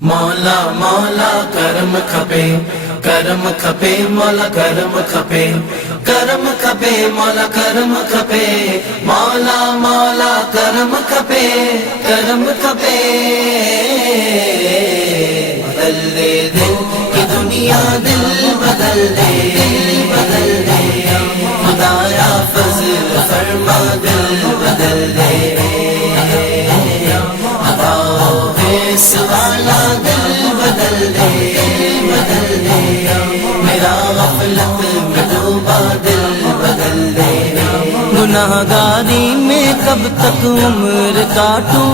مولا مولا کرم کھپے کرم کھپے مولا کرم کھپے کرم کھپے مولا کرم کھپے مولا مولا کرم کھپے کرم کھپے بدل دے دل کی دنیا دل بدل دے خدایا فضل فرما دل بدل دے والا دل بدل دے میرا غفلت میں ڈوبا دل بدل دے گناہ گاری میں کب تک عمر کاٹوں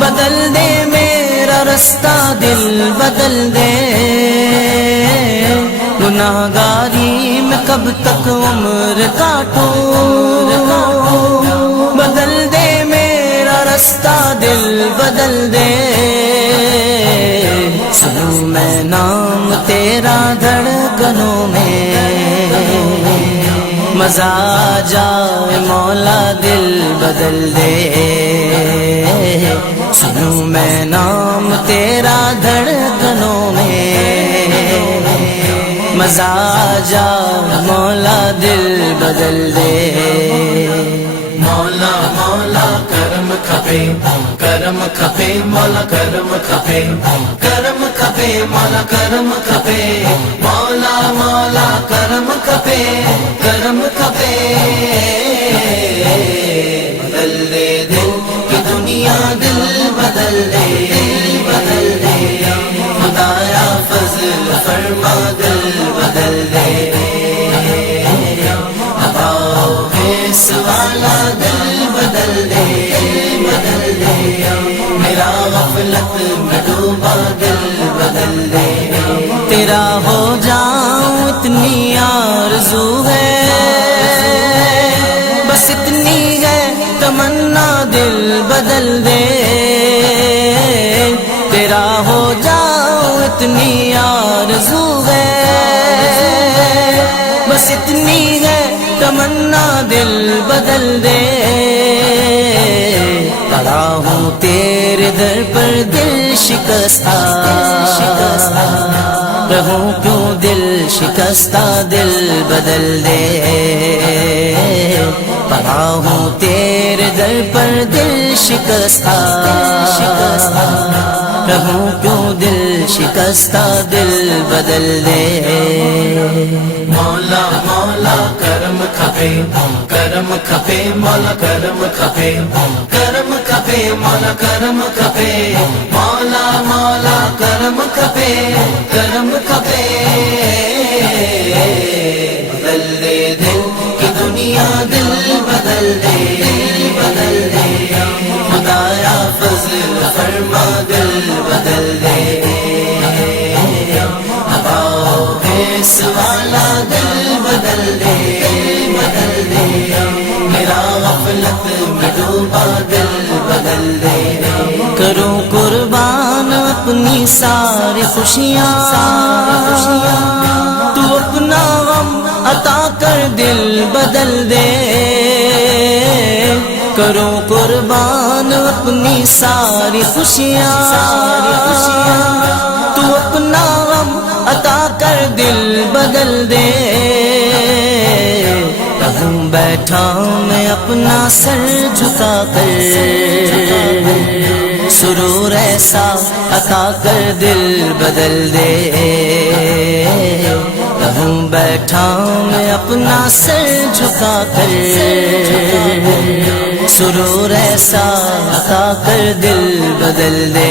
بدل دے میرا رستہ دل بدل دے گناہ گاری میں کب تک عمر کاٹوں بدل دے رستہ دل بدل دے سنوں میں نام تیرا دھڑکنوں میں مزہ آ جائے مولا دل بدل دے سنوں میں نام تیرا دھڑکنوں میں مزہ آ جائے مولا دل بدل دے مولا مولا کرم کھپے کرم کھپے مولا کرم کھپے کرم کھپے مولا کرم کھپے مولا مولا کرم کھپے کرم کھپے بدل دے دل کی دنیا دل بدل دے خدایا فضل فرما دل بدل دے والا دل بدل دے میرا غفلت میں ڈوبا دل بدل دے تیرا ہو جاؤں اتنی آرزو ہے بس اتنی ہے تمنا دل بدل دے تیرا ہو جاؤں اتنی آرزو ہے بس اتنی ہے تمنا دل بدل دے پڑا ہوں تیرے در پر دل شکستہ رہوں کیوں دل شکستہ دل بدل دے پڑا ہوں تیرے در پر دل شکستہ رہوں کیوں دل شکستہ دل بدل دے مولا مولا کرم کھپے کرم کھپے مولا کرم کھپے کرم کھپے مولا کرم کھپے مولا مولا کرم کھپے کرم کھپے بدل دے دل کی دنیا دل بدل دے خدایا فضل فرما دل بدل دے والا دل بدل دے میرا غفلت میں ڈوبا دل بدل دے کروں قربان اپنی ساری خوشیاں تو اپنا غم عطا کر دل بدل دے کروں قربان اپنی ساری خوشیاں تو اپنا غم عطا کر دل بدل دے رہوں بیٹھا میں اپنا سر جھکا کر سرور ایسا عطا کر دل بدل دے رہوں بیٹھا میں اپنا سر جھکا کر سرور ایسا عطا کر دل بدل دے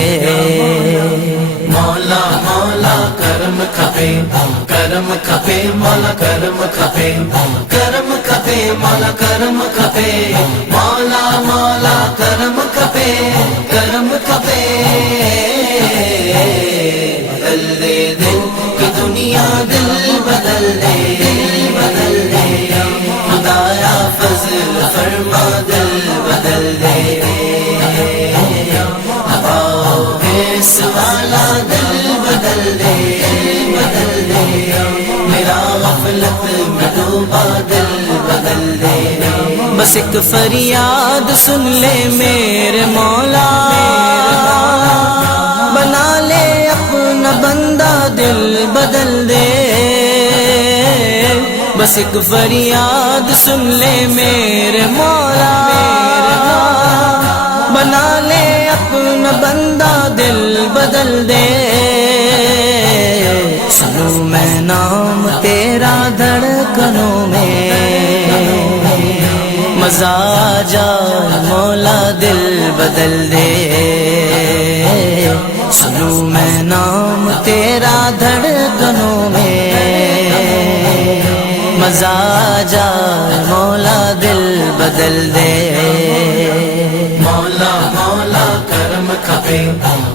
مولا مولا کرم کھپے کرم کھپے مولا کرم کھپے کرم کھپے مولا کرم کھپے مولا مولا کرم کھپے کرم کھپے بدل دے دل کی دنیا دل بدل دے خدایا فضل فرما دل بدل دے والا دل بدل دے میرا غفلت میں ڈوبا دل بدل دے بس ایک فریاد سن لے میرے مولا اپنا بندہ دل بدل دے، بس ایک فریاد سن لے میرے مولا، بنا لے اپنا بندہ دل بدل دے، سنوں میں نام تیرا دھڑکنوں میں، مزہ آ جائے مولا دل بدل دے، سنوں میں نام تیرا دھڑکنوں میں، مزہ آ جائے مولا دل بدل دے۔ مولا مولا کرم کھپے،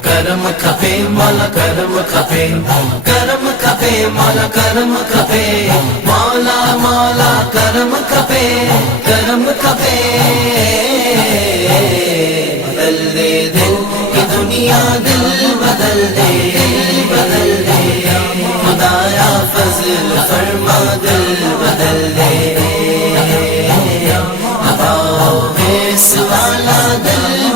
کرم کھپے مولا کرم کھپے، کرم کھپے مولا کرم کھپے، مولا مولا کرم کھپے، کرم کھپے، بدل دے دل کی دنیا دل بدل دے، بدل دے خدایا فضل فرما دل بدل دے، اس والا دل